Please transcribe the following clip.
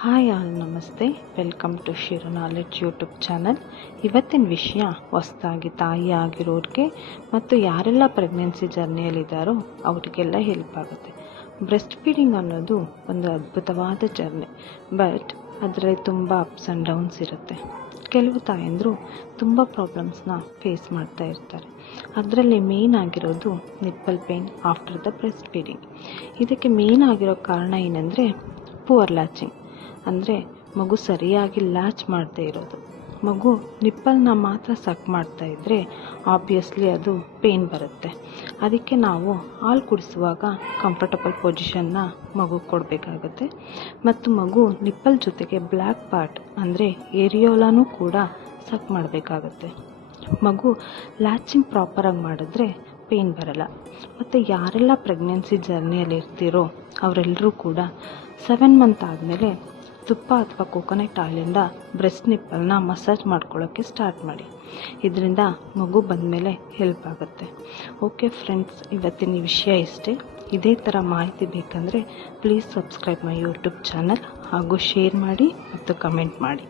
Hi all ನಮಸ್ತೆ, welcome to Shiru knowledge YouTube channel. ಇವತ್ತಿನ ವಿಷಯ ಹೊಸದಾಗಿ ತಾಯಿ ಆಗಿರೋರಿಗೆ ಮತ್ತು ಯಾರೆಲ್ಲ ಪ್ರೆಗ್ನೆನ್ಸಿ ಜರ್ನಿಯಲ್ಲಿದ್ದಾರೋ ಅವರಿಗೆಲ್ಲ ಹೆಲ್ಪ್ ಆಗುತ್ತೆ. ಬ್ರೆಸ್ಟ್ ಫೀಡಿಂಗ್ ಅನ್ನೋದು ಒಂದು ಅದ್ಭುತವಾದ ಜರ್ನಿ, ಬಟ್ ಅದರಲ್ಲಿ ತುಂಬ ಅಪ್ಸ್ ಆ್ಯಂಡ್ ಡೌನ್ಸ್ ಇರುತ್ತೆ. ಕೆಲವು ತಾಯಂದರು ತುಂಬ ಪ್ರಾಬ್ಲಮ್ಸ್ನ ಫೇಸ್ ಮಾಡ್ತಾ ಇರ್ತಾರೆ. ಅದರಲ್ಲಿ ಮೇನ್ ಆಗಿರೋದು nipple pain after the breast feeding. ಇದಕ್ಕೆ ಮೇನ್ ಆಗಿರೋ ಕಾರಣ ಏನಂದರೆ ಪುವರ್ ಲ್ಯಾಚಿಂಗ್, ಅಂದರೆ ಮಗು ಸರಿಯಾಗಿ ಲ್ಯಾಚ್ ಮಾಡದೇ ಇರೋದು. ಮಗು ನಿಪ್ಪಲ್ನ ಮಾತ್ರ ಸಕ್ ಮಾಡ್ತಾ ಇದ್ದರೆ ಆಬ್ವಿಯಸ್ಲಿ ಅದು ಪೇನ್ ಬರುತ್ತೆ. ಅದಕ್ಕೆ ನಾವು ಹಾಲು ಕುಡಿಸುವಾಗ ಕಂಫರ್ಟಬಲ್ ಪೊಸಿಷನ್ನ ಮಗು ಕೊಡಬೇಕಾಗತ್ತೆ. ಮತ್ತು ಮಗು ನಿಪ್ಪಲ್ ಜೊತೆಗೆ ಬ್ಲ್ಯಾಕ್ ಪಾರ್ಟ್ ಅಂದರೆ ಏರಿಯೋಲಾನೂ ಕೂಡ ಸಕ್ ಮಾಡಬೇಕಾಗತ್ತೆ. ಮಗು ಲ್ಯಾಚಿಂಗ್ ಪ್ರಾಪರಾಗಿ ಮಾಡಿದ್ರೆ ಪೇನ್ ಬರಲ್ಲ. ಮತ್ತು ಯಾರೆಲ್ಲ ಪ್ರೆಗ್ನೆನ್ಸಿ ಜರ್ನಿಯಲ್ಲಿ ಇರ್ತೀರೋ ಅವರೆಲ್ಲರೂ ಕೂಡ 7 ಮಂತ್ ಆದಮೇಲೆ ತುಪ್ಪ ಅಥವಾ ಕೋಕೋನಟ್ ಆಯಿಲಿಂದ ಬ್ರೆಸ್ಟ್ ನಿಪ್ಪಲ್ನ ಮಸಾಜ್ ಮಾಡ್ಕೊಳ್ಳೋಕ್ಕೆ ಸ್ಟಾರ್ಟ್ ಮಾಡಿ. ಇದರಿಂದ ಮಗು ಬಂದಮೇಲೆ ಹೆಲ್ಪ್ ಆಗುತ್ತೆ. ಓಕೆ ಫ್ರೆಂಡ್ಸ್, ಇವತ್ತಿನ ವಿಷಯ ಇಷ್ಟೇ. ಇದೇ ಥರ ಮಾಹಿತಿ ಬೇಕಂದರೆ please subscribe my YouTube channel ಹಾಗೂ ಶೇರ್ ಮಾಡಿ ಮತ್ತು ಕಮೆಂಟ್ ಮಾಡಿ.